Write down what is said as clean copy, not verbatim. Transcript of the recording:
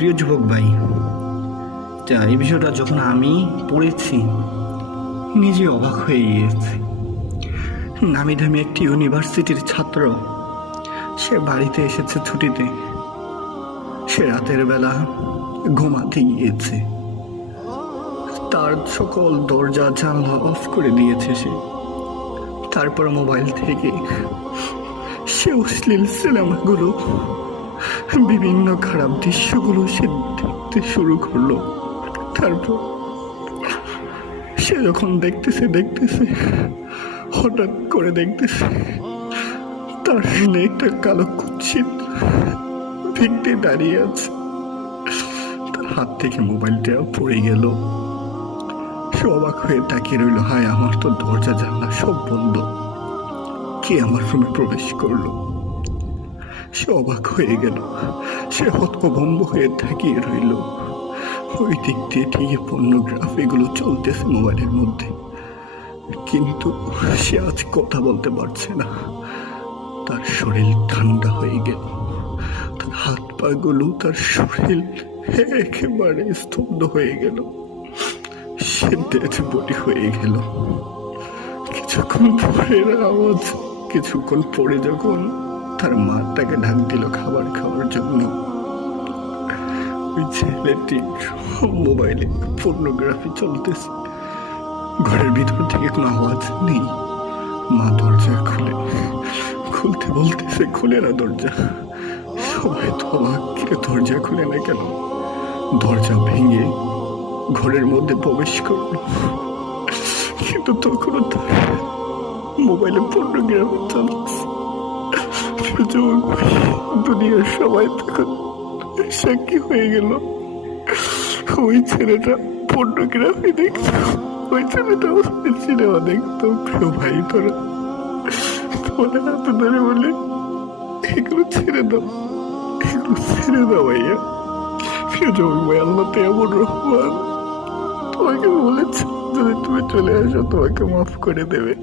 প্রিয় যুবক ভাই, এই বিষয়টা যখন আমি পড়েছি নিজে অবাক হয়ে গিয়েছি। নামি দামি একটি ইউনিভার্সিটির ছাত্র, সে বাড়িতে এসেছে ছুটিতে। সে রাতের বেলা ঘুমাতে গিয়েছে, তার সকল দরজা জানলা অফ করে দিয়েছে সে। তারপর মোবাইল থেকে সে অশ্লীল সিনেমাগুলো, বিভিন্ন খারাপ দৃশ্যগুলো সে দেখতে শুরু করলো। তারপর সে যখন দেখতেছে হঠাৎ করে দেখতেছে তার সামনে একটা কালো কুৎসিত ব্যক্তি দাঁড়িয়ে আছে। তার হাত থেকে মোবাইলটা পড়ে গেল। সে অবাক হয়ে তাকিয়ে রইল, হায় আমার তো দরজা জানলা সব বন্ধ, কে আমার রুমে প্রবেশ করলো? সে অবাক হয়ে গেল, সে হতভম্ব হয়ে তাকিয়ে রইল। ওই দিক দিয়ে ঠিকই পর্নোগ্রাফিগুলো চলতেছে মোবাইলের মধ্যে, কিন্তু সে আজ কথা বলতে পারছে না। তার শরীর ঠান্ডা হয়ে গেল, তার হাত পা গুলো, তার শরীর একেবারে স্তব্ধ হয়ে গেল। সে ডেড বডি হয়ে গেল। কিছুক্ষণ পরে আওয়াজ, কিছুক্ষণ পরে যখন তার মা তাকে ডাক দিল খাবার খাওয়ার জন্য, ওই ছেলেটির মোবাইলে পর্নোগ্রাফি চলতেছে। ঘরের ভিতর থেকে কোনো আওয়াজ নেই। মা দরজা খুলতে বলতেছে, খুলে না দরজা। সবাই তো অবাক, দরজা খুলে না কেন? দরজা ভেঙে ঘরের মধ্যে প্রবেশ করলো, কিন্তু তখনও তার মোবাইলে পর্নোগ্রাফি চলছে। দুনিয়ার সবাই তখন সাক্ষী হয়ে গেল। ওই ছেলেটা পর্নোগ্রাফি দেখতো, ওই ছেলেটা সিনেমা দেখতো। প্রিয় ভাই, তোমাদের হাতে ধরে বলে এগুলো ছেড়ে দাও, এগুলো ছেড়ে দাও ভাইয়া। প্রিয় যুবক ভাই, আল্লাহ তো এমন রহমান, তোমাকে বলেছে যদি তুমি চলে আসো তোমাকে মাফ করে দেবে।